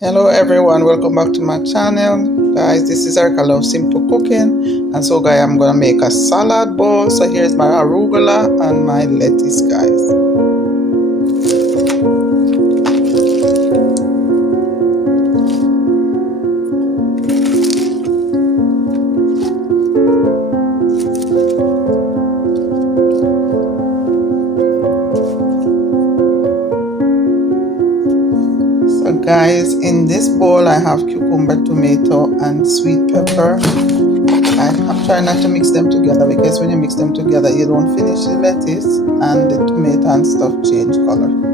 Hello everyone, welcome back to my channel. Guys, this is Erica Love Simple Cooking. And so guys, I'm gonna make a salad bowl. So here's my arugula and my lettuce, guys. So guys, in this bowl I have cucumber, tomato and sweet pepper. I'm trying not to mix them together because when you mix them together you don't finish the lettuce and the tomato and stuff change color.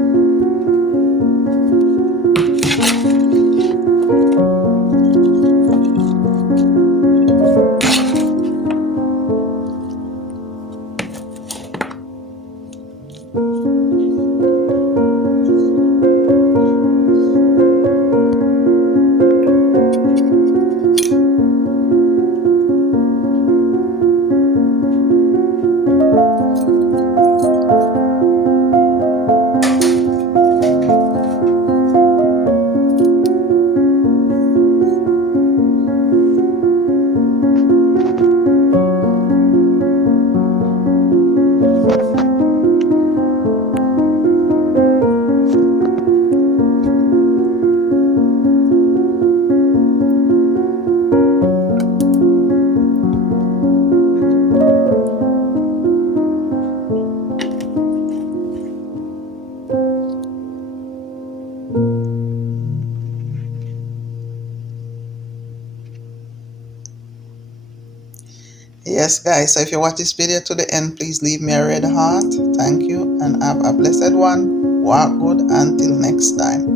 Yes guys, so if you watch this video to the end, please leave me a red heart. Thank you and have a blessed one. Walk good until next time.